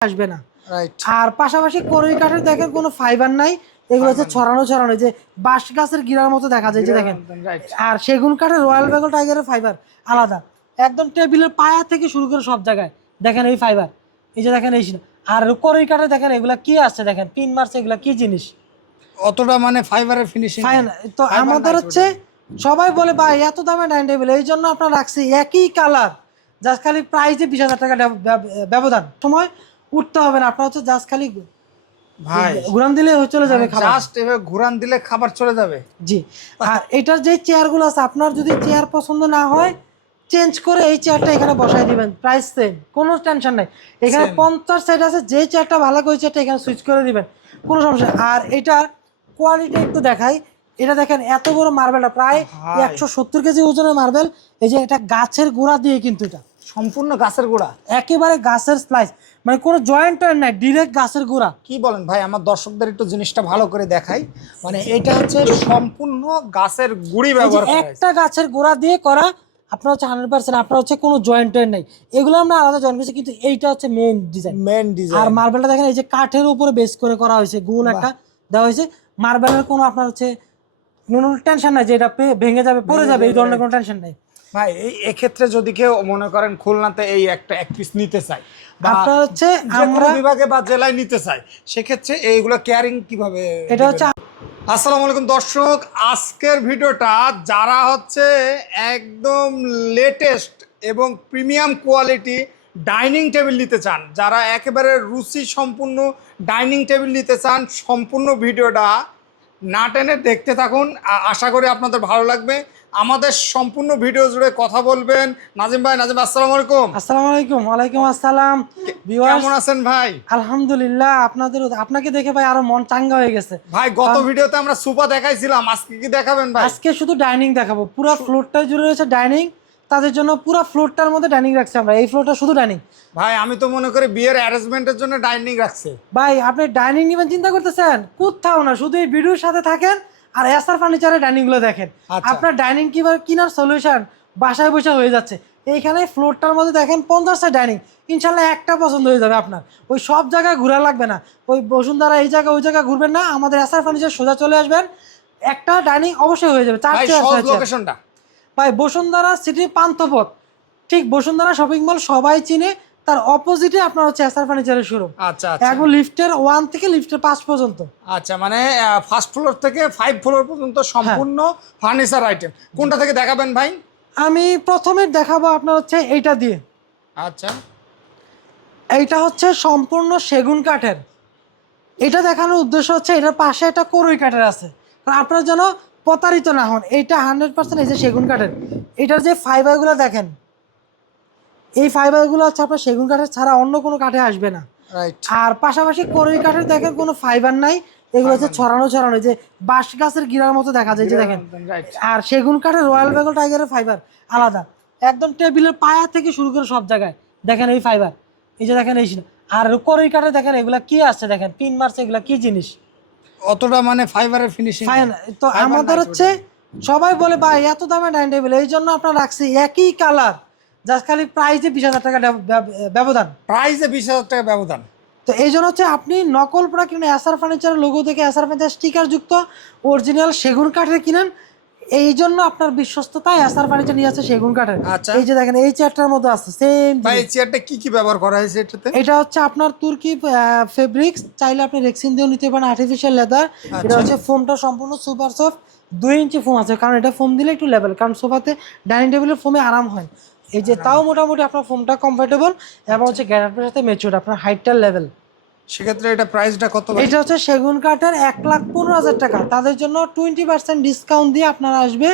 আসবে না। আর পাশাপাশি করই কাঠের দেখেন কোনো ফাইবার নাই এগুলো হচ্ছে ছড়ানো ছড়ানো যে বাঁশ গাছের গিরার মতো দেখা যায় যে দেখেন। আর সেগুন কাঠের রয়্যাল বেঙ্গল টাইগারের ফাইবার আলাদা। একদম টেবিলের পায়া থেকে শুরু করে সব জায়গায় দেখেন এই ফাইবার এই যে দেখেন এই আর করই কাঠে দেখেন এগুলা কি আসছে দেখেন পিন মারছে এগুলা কি জিনিস? অতটা মানে ফাইবারের ফিনিশিং ফাইন তো আমাদের হচ্ছে সবাই বলে ভাই এত দামে ডাইনিং টেবিল এই জন্য আপনার রাখছি একই কালার জাস্ট খালি প্রাইসে বিশ হাজার টাকা ব্যব- ব্যব- ব্যবধান। সময় উঠতে হবে না আপনার হচ্ছে জাস্ট খালি ভাই ঘুরান দিলে চলে যাবে খাবার। জাস্ট এভাবে ঘুরান দিলে খাবার চলে যাবে। জি আর এটার যে চেয়ারগুলো আছে আপনার যদি চেয়ার পছন্দ না হয় চেঞ্জ করে এই চেয়ারটা এখানে বসাই দিবেন প্রাইস সেম কোনো টেনশন নাই। এখানে পঞ্চাশ সাইড আছে যে চেয়ারটা ভালো করে চেয়ারটা এখানে সুইচ করে দিবেন কোনো সমস্যা আর এটার কোয়ালিটি একটু দেখাই এটা দেখেন এত বড় মার্বেলটা প্রায় একশো সত্তর কেজি ওজনের মার্বেল এই যে এটা গাছের গোড়া দিয়ে কিন্তু এটা। সম্পূর্ণ গাছের গোড়া। একেবারে গাছের স্লাইস মানে কোনো জয়েন্ট টয়েন্ট নাই ডিরেক্ট গাছের গোড়া। কি বলেন ভাই? আমার দর্শকদের একটু জিনিসটা ভালো করে দেখাই। মানে এটা হচ্ছে সম্পূর্ণ গাছের গুড়ি ব্যবহার একটা গাছের গোড়া দিয়ে করা আপনার হচ্ছে হান্ড্রেড পার্সেন্ট আপনার হচ্ছে কোনো জয়েন্ট টয়েন্ট নেই। এগুলো আমরা আলাদা জয়েন্ট করেছি কিন্তু এইটা হচ্ছে মেন ডিজাইন মেন ডিজাইন আর মার্বেলটা দেখেন এই যে কাঠের উপরে বেস করে করা হয়েছে গোল একটা দেওয়া হয়েছে। মার্বেলের কোনো আপনার হচ্ছে কোনো টেনশন নাই যে এটা ভেঙে যাবে পড়ে যাবে এই ধরনের কোনো টেনশন নাই। ভাই এই এক্ষেত্রে যদি কেউ মনে করেন খুলনাতে এই একটা এক পিস নিতে বা আপনার হচ্ছে আমরা বিভাগে বা জেলায় নিতে চায় সেক্ষেত্রে এইগুলো কেয়ারিং কীভাবে এটা হচ্ছে আসসালামু আলাইকুম দর্শক আজকের ভিডিওটা যারা হচ্ছে একদম লেটেস্ট এবং প্রিমিয়াম কোয়ালিটি ডাইনিং টেবিল নিতে চান যারা একেবারে রুচি সম্পূর্ণ ডাইনিং টেবিল নিতে চান সম্পূর্ণ ভিডিওটা না টেনে দেখতে থাকুন। আশা করি আপনাদের ভালো লাগবে। আমাদের সম্পূর্ণ ভিডিও জুড়ে কথা বলবেন। নাজিম ভাই নাজিম আসসালামু আলাইকুম। আসসালামু আলাইকুম ওয়ালাইকুম আসসালাম। কেমন আছেন ভাই? আলহামদুলিল্লাহ আপনাদের আপনাকে দেখে ভাই আরও মন চাঙ্গা হয়ে গেছে। ভাই গত ভিডিওতে আমরা সুপা দেখাইছিলাম আজকে কি দেখাবেন ভাই? আজকে শুধু ডাইনিং দেখাবো পুরো ফ্লোরটা জুড়ে রয়েছে ডাইনিং তাদের জন্য পুরো ফ্লোরটার মধ্যে ডাইনিং রাখছি আমরা এই ফ্লোরটা শুধু ডাইনিং ভাই আমি তো মনে করি বিয়ের অ্যারেঞ্জমেন্টের জন্য ডাইনিং রাখছে। ভাই আপনি ডাইনিং নিবেন চিন্তা করতেছেন? কোথাও না শুধু এই ভিডিওর সাথে থাকেন আর এসআর ফার্নিচারের ডাইনিংগুলো দেখেন। আচ্ছা। আপনার ডাইনিং কীভাবে কিনার সলিউশন বাসায় বসে হয়ে যাচ্ছে। এইখানে ফ্লোরটার মধ্যে দেখেন পঞ্চাশটা ডাইনিং ইনশাল্লাহ একটা পছন্দ হয়ে যাবে আপনার। ওই সব জায়গায় ঘোরা লাগবে না। ওই বসুন্ধরা এই জায়গা ওই জায়গায় ঘুরবেন না। আমাদের এসআর ফার্নিচার সোজা চলে আসবেন। একটা ডাইনিং অবশ্যই হয়ে যাবে। চার ভাই লোকেশনটা বসুন্ধরা সিটি পান্থপথ। ঠিক বসুন্ধরা শপিং মল সবাই চিনে। তার অপোজিটে আপনার হচ্ছে এসআর ফার্নিচারের শোরুম আচ্ছা আচ্ছা। এখন লিফটের ওয়ান থেকে লিফটের পাঁচ পর্যন্ত। আচ্ছা মানে ফার্স্ট ফ্লোর থেকে ফাইভ ফ্লোর পর্যন্ত সম্পূর্ণ ফার্নিচার আইটেম কোনটা থেকে দেখাবেন ভাই? আমি প্রথমে দেখাবো আপনার হচ্ছে এইটা দিয়ে। আচ্ছা। এইটা হচ্ছে সম্পূর্ণ সেগুন কাঠের। এটা দেখানোর উদ্দেশ্য হচ্ছে এটার পাশে একটা করই কাঠের আছে। কারণ আপনার যেন প্রতারিত না হন এইটা হান্ড্রেড পার্সেন্ট এই যে সেগুন কাঠের। এটার যে ফাইবারগুলো দেখেন এই ফাইবারগুলো হচ্ছে আপনার সেগুন কাঠের ছাড়া অন্য কোনো কাঠে আসবে না। আর পাশাপাশি করই কাঠের দেখেন কোনো ফাইবার নাই এগুলো হচ্ছে ছড়ানো ছড়ানো যে বাঁশ গাছের গিরার মতো দেখা যায় যে দেখেন। আর সেগুন কাঠের রয়্যাল বেঙ্গল টাইগারের ফাইবার আলাদা। একদম টেবিলের পায়া থেকে শুরু করে সব জায়গায় দেখেন এই ফাইবার এই যে দেখেন এই আর করই কাঠে দেখেন এগুলা কি আসছে দেখেন পিন মারছে এগুলা কি জিনিস? অতটা মানে ফাইবারের ফিনিশিং তো আমাদের হচ্ছে সবাই বলে ভাই এত দামে ডাইনিং টেবিল। এই জন্য আপনার রাখছি একই কালার জাস্ট খালি প্রাইসে বিশ হাজার টাকা ব্যব- ব্যব- ব্যবধান। প্রাইসে বিশ হাজার টাকা ব্যবধান। তো এই জন্য হচ্ছে আপনি নকল প্রোডাক্ট কিনে এসআর ফার্নিচারের লোগো থেকে এসআর ফার্নিচার স্টিকার যুক্ত অরিজিনাল সেগুন কাঠের কিনেন। এই জন্য আপনার বিশ্বস্ততা এসআর ফার্নিচার নিয়ে আছে সেগুন কাঠের। আচ্ছা। এই যে দেখেন এই চেয়ারটার মধ্যে আছে সেম ভাই এই চেয়ারটা কি কি ব্যবহার করা হয়েছে এটাতে? এটা হচ্ছে আপনার তুর্কি ফেব্রিক্স চাইলে আপনি রেক্সিন দিয়েও নিতে পারেন আর্টিফিশিয়াল লেদার এটা হচ্ছে ফোমটা সম্পূর্ণ সুপার সফট দুই ইঞ্চি ফোম আছে কারণ এটা ফোম দিলে একটু লেভেল কারণ সোফাতে ডাইনিং টেবিলের ফোমে আরাম হয়। এই যে তাও মোটামুটি আপনার ফোনটা কমফোর্টেবল এবং হচ্ছে গ্যারান্টির সাথে মেচুর আপনার হাইটটার লেভেল সেক্ষেত্রে এটা প্রাইসটা কত এটা হচ্ছে সেগুন কাঠের এক লাখ পনেরো হাজার টাকা। তাদের জন্য টোয়েন্টি পার্সেন্ট ডিসকাউন্ট দিয়ে আপনার আসবে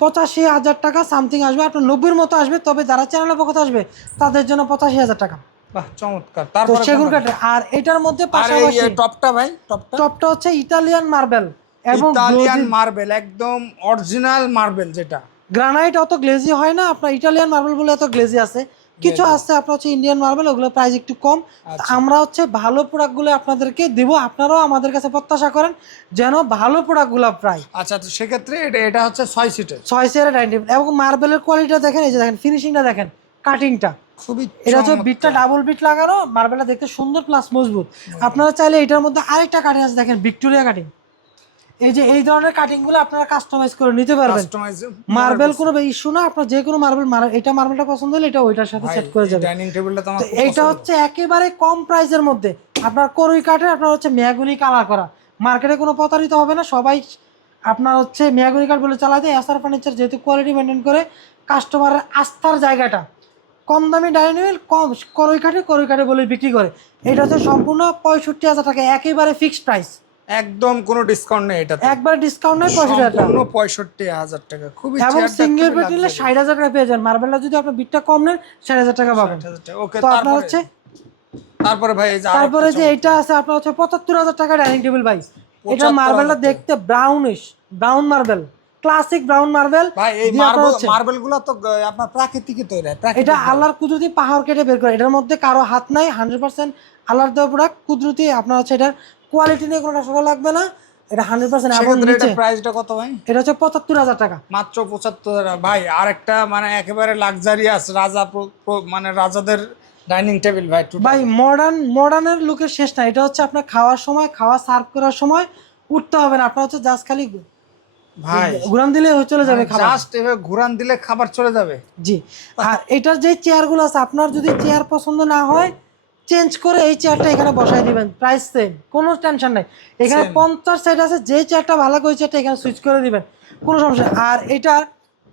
পঁচাশি হাজার টাকা সামথিং আসবে আপনার নব্বইয়ের মতো আসবে তবে যারা চ্যানেলের পক্ষ আসবে তাদের জন্য পঁচাশি হাজার টাকা। বাহ চমৎকার। সেগুন কাঠের আর এটার মধ্যে পাশাপাশি টপটা ভাই টপটা? টপটা হচ্ছে ইটালিয়ান মার্বেল এবং ইতালিয়ান মার্বেল একদম অরিজিনাল মার্বেল যেটা। গ্রানাইট অত গ্লেজি হয় না আপনার ইটালিয়ান মার্বেল বলে এত গ্লেজি আছে। কিছু আছে আপনার হচ্ছে ইন্ডিয়ান মার্বেল ওগুলো প্রাইস একটু কম। আচ্ছা। আমরা হচ্ছে ভালো প্রোডাক্টগুলো আপনাদেরকে দিব আপনারাও আমাদের কাছে প্রত্যাশা করেন যেন ভালো প্রোডাক্টগুলো প্রায় আচ্ছা তো সেক্ষেত্রে এটা এটা হচ্ছে ছয় সিটের ছয় সিটের ডাইনিং টেবিল এবং মার্বেলের কোয়ালিটিটা দেখেন এই যে দেখেন ফিনিশিংটা দেখেন কাটিংটা খুবই এটা হচ্ছে বিটটা ডাবল বিট লাগানো মার্বেলটা দেখতে সুন্দর প্লাস মজবুত। আপনারা চাইলে এটার মধ্যে আরেকটা কাটিং আছে দেখেন ভিক্টোরিয়া কাটিং এই যে এই ধরনের কাটিংগুলো আপনারা কাস্টমাইজ করে নিতে পারবেন। মার্বেল কোনো ইস্যু না আপনার যে কোনো মার্বেল এটা মার্বেলটা পছন্দ হলে এটা ওইটার সাথে সেট করে যাবে ডাইনিং টেবিলটা তো এইটা হচ্ছে একেবারে কম প্রাইসের মধ্যে। আপনার করুই কাঠের আপনার হচ্ছে মেয়াগুনি কালার করা। মার্কেটে কোনো প্রতারিত হবে না সবাই আপনার হচ্ছে মেয়াগুনি কাঠ বলে চালাতে এসআর ফার্নিচার যেহেতু কোয়ালিটি মেনটেন করে কাস্টমারের আস্থার জায়গাটা। কম দামি ডাইনিং টেবিল কম করই কাঠে করই কাঠে বলে বিক্রি করে। এটা হচ্ছে সম্পূর্ণ পঁয়ষট্টি হাজার টাকা একেবারে ফিক্সড প্রাইস একদম কোনো ডিসকাউন্ট নেই এটা একবার ডিসকাউন্ট নেই পঁয়ষট্টি হাজার টাকা। সম্পূর্ণ পঁয়ষট্টি হাজার টাকা। খুবই এবং সিঙ্গেল বেড নিলে। ষাট হাজার টাকা পেয়ে যান। মার্বেলটা যদি আপনার বিটটা কম নেন ষাট হাজার টাকা পাবেন। ওকে তো আপনার হচ্ছে তারপরে ভাই এই যে তারপরে যে এটা আছে আপনার হচ্ছে পঁচাত্তর হাজার টাকা ডাইনিং টেবিল ভাই এটা মার্বেলটা দেখতে brownish brown marble classic brown marble ভাই এই মার্বেল মার্বেলগুলো তো আপনার প্রাকৃতিকই তৈরি প্রাকৃতিক এটা আল্লাহর কুদরতি পাহাড় কেটে বের করে। এটার মধ্যে কারও হাত নাই হান্ড্রেড পার্সেন্ট আল্লাহর দেওয়া প্রোডাক্ট কুদরতি আপনার হচ্ছে এটার কোয়ালিটি নিয়ে কোনো টাকা লাগবে না। এটা হান্ড্রেড পার্সেন্ট এবং নিচে। প্রাইসটা কত ভাই? এটা হচ্ছে পঁচাত্তর হাজার টাকা। মাত্র পঁচাত্তর হাজার। ভাই আর একটা মানে একেবারে লাক্সারিয়াস রাজা মানে রাজাদের ডাইনিং টেবিল ভাই ভাই মডার্ন মডার্নের লুকের শেষ না। এটা হচ্ছে আপনার খাওয়ার সময় খাওয়া সার্ভ করার সময় উঠতে হবে না। আপনার হচ্ছে জাস্ট খালি ভাই। ঘুরান দিলে চলে যাবে খাবার। জাস্ট এভাবে ঘুরান দিলে খাবার চলে যাবে। জি। আর এটার যে চেয়ারগুলো আছে আপনার যদি চেয়ার পছন্দ না হয় চেঞ্জ করে এই চেয়ারটা এখানে বসাই দিবেন। প্রাইস সেম কোনো টেনশন নাই। এখানে. পঞ্চাশ সেট আছে যে চেয়ারটা ভালো করে চেয়ারটা এখানে সুইচ করে দিবেন কোনো সমস্যা আর এটার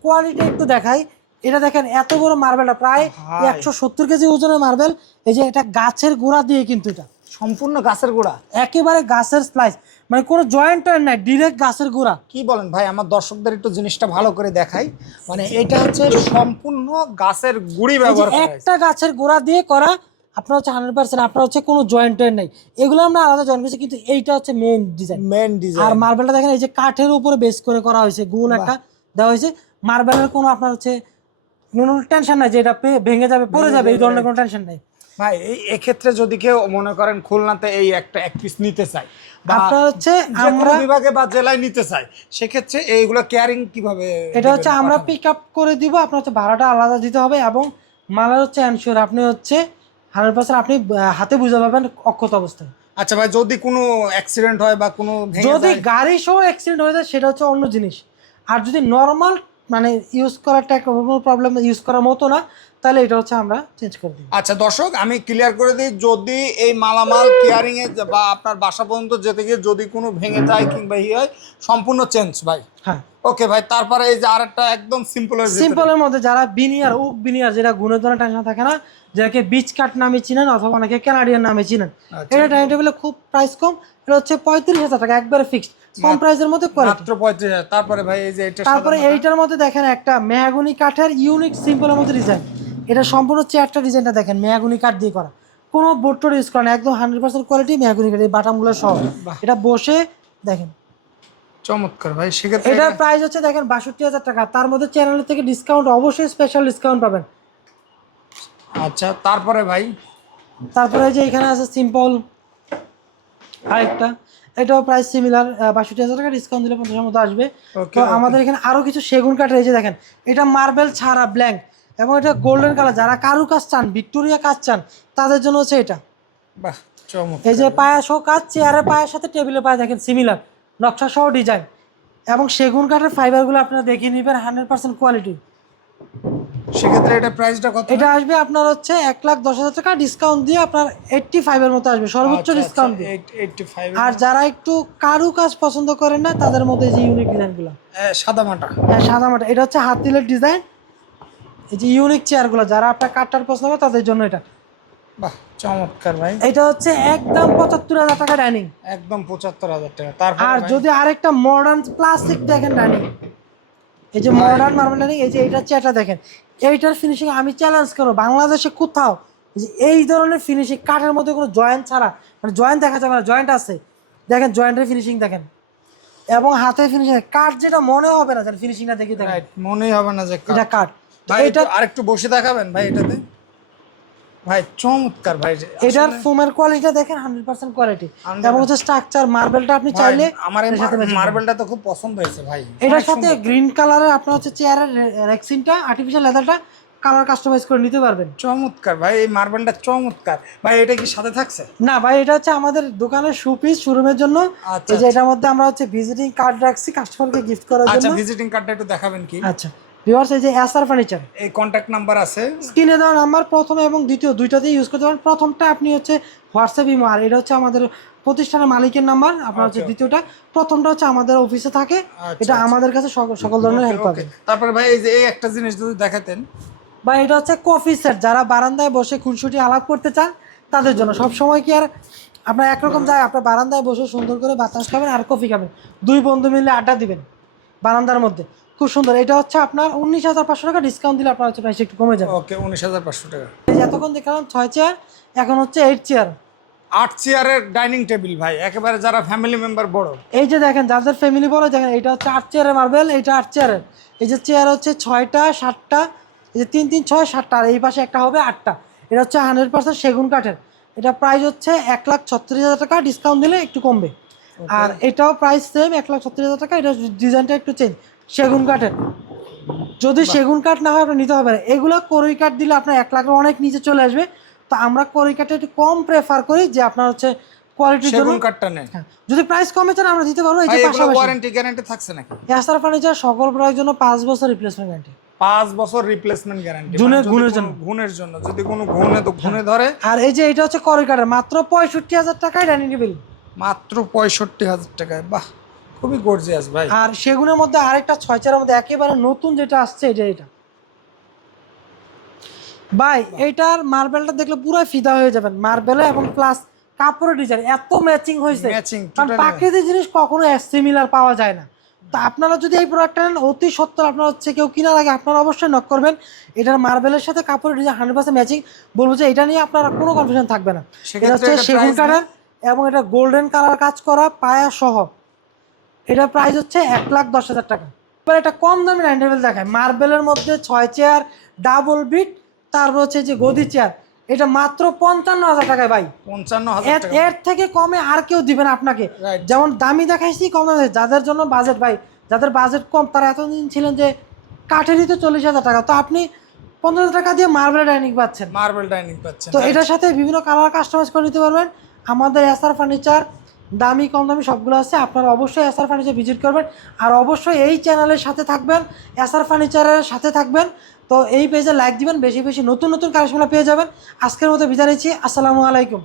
কোয়ালিটি একটু দেখাই। এটা দেখেন এত বড় মার্বেলটা প্রায় একশো সত্তর কেজি ওজনের মার্বেল এই যে এটা গাছের গোড়া দিয়ে কিন্তু এটা। সম্পূর্ণ গাছের গোড়া? একেবারে গাছের স্লাইস মানে কোনো জয়েন্ট টয়েন্ট নাই ডিরেক্ট গাছের গোড়া। কি বলেন ভাই আমার দর্শকদের একটু জিনিসটা ভালো করে দেখাই। মানে এটা হচ্ছে সম্পূর্ণ গাছের গুড়ি ব্যবহার একটা গাছের গোড়া দিয়ে করা আপনার হচ্ছে হান্ড্রেড পার্সেন্ট আপনার হচ্ছে কোনো জয়েন্ট টয়েন্ট নাই। এগুলো আমরা আলাদা জয়েন্ট করছি কিন্তু এইটা হচ্ছে মেইন ডিজাইন মেন ডিজাইন আর মার্বেলটা দেখেন এই যে কাঠের উপরে বেস করে করা হয়েছে গোল একটা দেওয়া হয়েছে। মার্বেলের কোনো আপনার হচ্ছে কোনো টেনশন নাই যে এটা ভেঙে যাবে পড়ে যাবে এই ধরনের কোনো টেনশন নাই। ভাই এই এক্ষেত্রে যদি কেউ মনে করেন খুলনাতে এই একটা এক পিস নিতে চায় আপনার হচ্ছে আমরা বিভাগে বা জেলায় নিতে চায় সেক্ষেত্রে এইগুলো কেয়ারিং কীভাবে এটা হচ্ছে আমরা পিক আপ করে দিব আপনার হচ্ছে ভাড়াটা আলাদা দিতে হবে এবং মালের হচ্ছে এনশিওর আপনি হচ্ছে হান্ড্রেড পার্সেন্ট আপনি হাতে বুঝে পাবেন অক্ষত অবস্থায়। আচ্ছা ভাই যদি কোনো অ্যাক্সিডেন্ট হয় বা কোনো যদি গাড়ি সহ অ্যাক্সিডেন্ট হয়ে যায় সেটা হচ্ছে অন্য জিনিস। আর যদি নর্মাল মানে ইউজ করার কোনো প্রবলেম ইউজ করার মতো না তাহলে এটা হচ্ছে আমরা চেঞ্জ করে দিই। আচ্ছা দর্শক আমি ক্লিয়ার করে দিই যদি এই মালামাল কেয়ারিং এ বা আপনার বাসা পর্যন্ত যেতে গিয়ে যদি কোনো ভেঙে যায় কিংবা ই হয় সম্পূর্ণ চেঞ্জ ভাই। হ্যাঁ। ওকে ভাই তারপরে এই যে আরেকটা একদম সিম্পল সিম্পলের মধ্যে যারা বিনিয়ার উক বিনিয়ার যেটা গুণের ধরনের টেনশন থাকে না যেটাকে বিচ কাট নামে চিনেন অথবা অনেকে কানাডিয়ান নামে চিনেন আচ্ছা। এটা ডাইনিং টেবিলে খুব প্রাইস কম এটা হচ্ছে পঁয়ত্রিশ হাজার টাকা একবারে ফিক্সড কম প্রাইসের মধ্যে কোয়ালিটি মাত্র পঁয়ত্রিশ হাজার। তারপরে ভাই এই যে এটা তারপরে এইটার মধ্যে দেখেন একটা মেহাগুনি কাঠের ইউনিক সিম্পলের মধ্যে ডিজাইন এটা সম্পূর্ণ চেয়ারটা ডিজাইনটা দেখেন মেহাগুনি কাঠ দিয়ে করা। কোনো বোর্ড ইউজ করা না একদম হান্ড্রেড পার্সেন্ট কোয়ালিটি মেহাগুনি কাঠ এই বাটামগুলো সহ। এটা বসে দেখেন চমৎকার ভাই সেক্ষেত্রে এটার প্রাইস হচ্ছে দেখেন বাষট্টি হাজার টাকা। তার মধ্যে চ্যানেল থেকে ডিসকাউন্ট অবশ্যই স্পেশাল ডিসকাউন্ট পাবেন। আচ্ছা তারপরে ভাই? তারপরে এই যে এখানে আছে সিম্পল আরেকটা এটাও প্রাইস সিমিলার বাষট্টি হাজার টাকা ডিসকাউন্ট দিলে পঞ্চাশের মধ্যে আসবে। তো আমাদের এখানে আরও কিছু সেগুন কাঠ রয়েছে দেখেন এটা মার্বেল ছাড়া ব্ল্যাঙ্ক এবং এটা গোল্ডেন কালার যারা কারু কাজ চান ভিক্টোরিয়া কাজ চান তাদের জন্য হচ্ছে এটা। বাহ এই যে পায়া সহ কাজ চেয়ারের পায়ের সাথে টেবিলের পায়ে দেখেন সিমিলার নকশা সহ ডিজাইন এবং সেগুন কাঠের ফাইবারগুলো আপনারা দেখিয়ে নেবেন হান্ড্রেড পার্সেন্ট কোয়ালিটি সেক্ষেত্রে এটা প্রাইসটা কত? এটা আসবে আপনার হচ্ছে এক লাখ দশ হাজার টাকা। ডিসকাউন্ট দিয়ে আপনার এইটটি ফাইভের মতো আসবে সর্বোচ্চ আচ্ছা, ডিসকাউন্ট দিয়ে। এইটটি ফাইভ আর যারা একটু কারু কাজ পছন্দ করেন না তাদের মধ্যে যে ইউনিক ডিজাইনগুলো সাদা মাটা। হ্যাঁ সাদা মাটা। এটা হচ্ছে হাতিলের ডিজাইন এই যে ইউনিক চেয়ারগুলো যারা আপনার কাঠটার পছন্দ করে তাদের জন্য এটা। বাহ। চমৎকার ভাই। এটা হচ্ছে একদম পঁচাত্তর হাজার টাকা ডাইনিং একদম পঁচাত্তর হাজার টাকা। তারপর আর যদি আরেকটা মডার্ন ক্লাসিক দেখেন ডাইনিং এই যে মডার্ন মার্বেল ডাইনিং এই যে এইটার চেয়ারটা দেখেন। এইটার ফিনিশিং আমি চ্যালেঞ্জ করব। বাংলাদেশে কোথাও এই যে এই ধরনের ফিনিশিং কাঠের মধ্যে কোনো জয়েন্ট ছাড়া মানে জয়েন্ট দেখা যাবে না জয়েন্ট আছে। দেখেন জয়েন্টের ফিনিশিং দেখেন। এবং হাতে ফিনিশিং কাঠ যেটা মনে হবে না ফিনিশিংটা দেখে দেখেন। মনেই হবে না যে এটা কাঠ। ভাই এটা এটা আরেকটু বসে দেখাবেন ভাই এটাতে? ভাই চমৎকার ভাই। এটার ফোমের কোয়ালিটিটা দেখেন হান্ড্রেড পার্সেন্ট কোয়ালিটি এবং হচ্ছে স্ট্রাকচার মার্বেলটা আপনি চাইলে আমার এই মার্বেলটা তো খুব পছন্দ হয়েছে ভাই। এটার সাথে গ্রিন কালারের আপনার হচ্ছে চেয়ারের রেক্সিনটা আর্টিফিশিয়াল লেদারটা কালার কাস্টমাইজ করে নিতে পারবেন। চমৎকার ভাই এই মার্বেলটা চমৎকার। ভাই এটা কি সাথে থাকছে? না ভাই এটা হচ্ছে আমাদের দোকানের শু পিস শোরুমের জন্য। আচ্ছা, এই যে এটার মধ্যে আমরা হচ্ছে ভিজিটিং কার্ড রাখছি কাস্টমারকে গিফট করার আচ্ছা জন্য। ভিজিটিং কার্ডটা একটু দেখাবেন কি? আচ্ছা। ভিউয়ার্স এই যে এসআর ফার্নিচার এই কন্ট্যাক্ট নাম্বার আছে। স্ক্রিনে দেওয়া নাম্বার প্রথম এবং দ্বিতীয় দুইটাতেই ইউজ করতে পারেন। প্রথমটা আপনি হচ্ছে হোয়াটসঅ্যাপ ইমো আর এটা হচ্ছে আমাদের প্রতিষ্ঠানের মালিকের নাম্বার আপনার হচ্ছে দ্বিতীয়টা। প্রথমটা হচ্ছে আমাদের অফিসে থাকে। আচ্ছা, এটা আমাদের কাছে সকল সকল ধরনের হেল্প পাবে। তারপরে ভাই এই যে এই একটা জিনিস যদি দেখাতেন। বা এটা হচ্ছে কফি সেট যারা বারান্দায় বসে খুনসুটি আলাপ করতে চান তাদের জন্য। সব সময় কি আর আপনার একরকম যায় আপনার বারান্দায় বসে সুন্দর করে বাতাস খাবেন আর কফি খাবেন। দুই বন্ধু মিলে আড্ডা দিবেন বারান্দার মধ্যে। খুব সুন্দর। এটা হচ্ছে আপনার উনিশ হাজার পাঁচশো টাকা ডিসকাউন্ট দিলে আপনার হচ্ছে প্রাইস একটু কমে যাবে। ওকে উনিশ হাজার পাঁচশো টাকা। এতক্ষণ দেখালাম ছয় চেয়ার এখন হচ্ছে এইট চেয়ার আট চেয়ারের ডাইনিং টেবিল ভাই একেবারে যারা ফ্যামিলি মেম্বার বড়। এই যে দেখেন যাদের ফ্যামিলি বলে দেখেন এটা হচ্ছে আট চেয়ারের মার্বেল এটা আট চেয়ারের এই যে চেয়ার হচ্ছে ছয়টা সাতটা এই যে তিন তিন ছয় সাতটা আর এই পাশে একটা হবে আটটা। এটা হচ্ছে হান্ড্রেড পার্সেন্ট সেগুন কাঠের। এটা প্রাইস হচ্ছে এক লাখ ছত্রিশ হাজার টাকা ডিসকাউন্ট দিলে একটু কমবে। আর এটাও প্রাইস সেম এক লাখ ছত্রিশ হাজার টাকা এটা ডিজাইনটা একটু চেঞ্জ সেগুন কাঠের যদি সেগুন কাঠ না হয় আপনার নিতে হবে না। এগুলো করই কাঠ দিলে আপনার এক লাখের অনেক নিচে চলে আসবে। তো আমরা করই কাঠটা একটু কম প্রেফার করি যে আপনার হচ্ছে কোয়ালিটির জন্য সেগুন কাঠটা নেন। হ্যাঁ, যদি প্রাইস কমে চান আমরা দিতে পারব এই যে পাশাপাশি। ওয়ারেন্টি গ্যারান্টি থাকছে নাকি? এসার ফার্নিচার সকল প্রোডাক্টের জন্য পাঁচ বছর রিপ্লেসমেন্ট গ্যারান্টি পাঁচ বছর রিপ্লেসমেন্ট গ্যারান্টি গুণের- গুণের জন্য। গুণের জন্য যদি কোনো গুণে তো গুণে ধরে। আর এই যে এটা হচ্ছে করই কাঠের মাত্র পঁয়ষট্টি হাজার টাকায় ডাইনিং টেবিল মাত্র পঁয়ষট্টি হাজার টাকায় বাহ। খুবই গর্জিয়াস ভাই। আর সেগুনের মধ্যে আরেকটা ছয় চারের মধ্যে একেবারে নতুন যেটা আসছে এটা এটা। ভাই এইটার মার্বেলটা দেখলে পুরো ফিদা হয়ে যাবেন। মার্বেলে এবং প্লাস কাপড়ের ডিজাইন এত ম্যাচিং হয়েছে। কারণ প্রাকৃতিক জিনিস কখনো সিমিলার পাওয়া যায় না। তো আপনারা যদি এই প্রোডাক্টটা নেন অতি সত্তর আপনার হচ্ছে কেউ কেনার আগে আপনারা অবশ্যই নক করবেন। এটার মার্বেলের সাথে কাপড়ের ডিজাইন হান্ড্রেড পার্সেন্ট ম্যাচিং বলব যে এটা নিয়ে আপনার কোনো কনফিউশন থাকবে না। এটা হচ্ছে সেগুন কাঠের এবং এটা গোল্ডেন কালার কাজ করা পায়া সহ। এটা প্রাইস হচ্ছে এক লাখ দশ হাজার টাকা। এবার এটা কম দামি ডাইনিং টেবিল দেখায়। মার্বেলের মধ্যে ছয় চেয়ার ডাবল বিট তারপর হচ্ছে যে গদি চেয়ার এটা মাত্র পঞ্চান্ন হাজার টাকায় ভাই। পঞ্চান্ন হাজার এর থেকে কমে আর কেউ দিবেন আপনাকে। যেমন দামি দেখাইছি কম দামি যাদের জন্য বাজেট ভাই যাদের বাজেট কম তারা এতদিন ছিলেন যে কাঠেরই তো চল্লিশ হাজার টাকা। তো আপনি পনেরো হাজার টাকা দিয়ে মার্বেল ডাইনিং পাচ্ছেন। মার্বেল ডাইনিং পাচ্ছেন তো এটার সাথে বিভিন্ন কালার কাস্টমাইজ করে নিতে পারবেন। আমাদের এসআর ফার্নিচার দামি, কম দামি সবগুলো আছে। আপনারা অবশ্যই এসআর ফার্নিচার ভিজিট করবেন। আর অবশ্যই এই চ্যানেলের সাথে থাকবেন। এসআর ফার্নিচারের সাথে থাকবেন। তো এই পেজে লাইক দিবেন। বেশি বেশি নতুন নতুন কালেকশনগুলো পেয়ে যাবেন। আজকের মতো বিদায় নিচ্ছি। আসসালামু আলাইকুম।